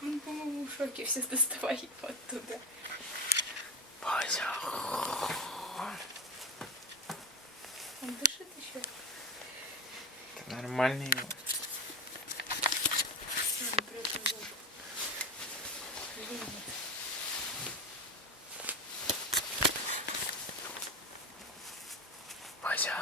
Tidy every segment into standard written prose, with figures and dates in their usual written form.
Он, по-моему, в шоке, все доставай его оттуда. Базя. Он дышит еще. Это нормальный. Базя.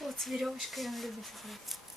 Вот с веревочкой он любит играть.